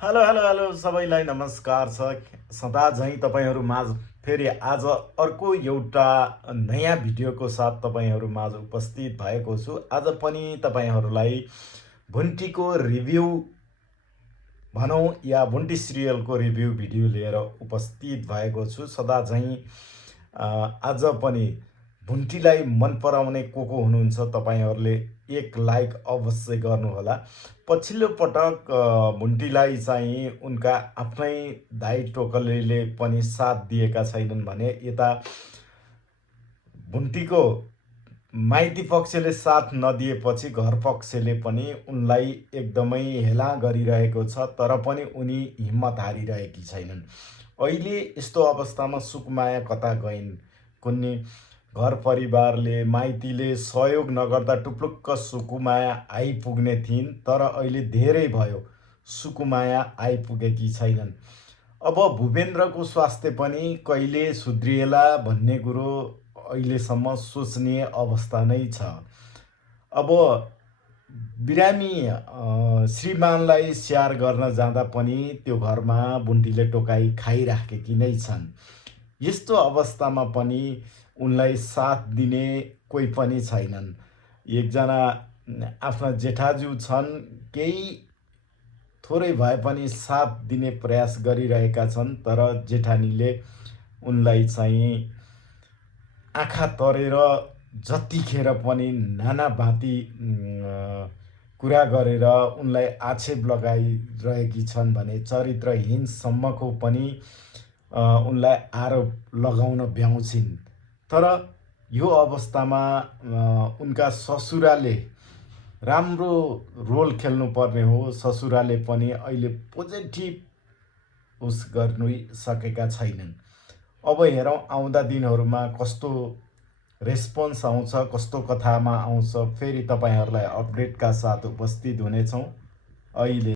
Hello hello hello सबैलाई नमस्कार छ। सदा झैँ तपाईँहरू माझ फेरि आज अर्को एउटा नयाँ भिडियोको साथ तपाईँहरू माझ उपस्थित भएको छु। आज पनि तपाईँहरूलाई भुन्टीको रिभ्यू भनौँ या भुन्टी सिरियलको रिभ्यू भिडियो लिएर उपस्थित भएको छु। सदा झैँ आज पनि भुन्टीलाई मन पराउने को हुनुहुन्छ तपाईँहरूले एक लाइक अवश्य गर्नुहोला। पछिल्लो पटक भुन्टीलाई चाहिँ उनका आफ्नै दाइ टोकलीले पनि साथ दिएका छैनन् भने यता भुन्टीको माइती पक्षले साथ नदिएपछि घर पक्षले पनि उनलाई एकदमै हेला गरिरहेको छ, तर पनि उनी हिम्मत हारिरहेकी छैनन्। अहिले यस्तो अवस्थामा सुकुमाया कता गइन्? कुन्नी घर परिवारले माइतीले सहयोग नगर्दा टुप्लुक्क सुकुमाया आइपुग्ने थिइन्, तर अहिले धेरै भयो सुकुमाया आइपुगेकी छैनन्। अब भूपेन्द्रको स्वास्थ्य पनि कहिले सुध्रिएला भन्ने कुरो अहिलेसम्म सोच्ने अवस्था नै छ। अब बिरामी श्रीमानलाई स्याहार गर्न जाँदा पनि त्यो घरमा बुन्टीले टोकाइ खाइराखेकी नै छन्। यस्तो अवस्थामा पनि उनलाई साथ दिने कोही पनि छैनन्। एकजना आफ्ना जेठाजु छन्, केही थोरै भए पनि साथ दिने प्रयास गरिरहेका छन्, तर जेठानीले उनलाई चाहिँ आँखा तरेर जतिखेर पनि नाना भाँती कुरा गरेर उनलाई आक्षेप लगाइरहेकी छन् भने चरित्रहीनसम्मको पनि उनलाई आरोप लगाउन भ्याउँछिन्। तर यो अवस्थामा उनका ससुराले राम्रो रोल खेल्नुपर्ने हो। ससुराले पनि अहिले पोजिटिभ गर्नु सकेका छैनन्। अब हेरौँ आउँदा दिनहरूमा कस्तो रेस्पोन्स आउँछ, कस्तो कथामा आउँछ, फेरि तपाईँहरूलाई अपडेटका साथ उपस्थित हुनेछौँ। अहिले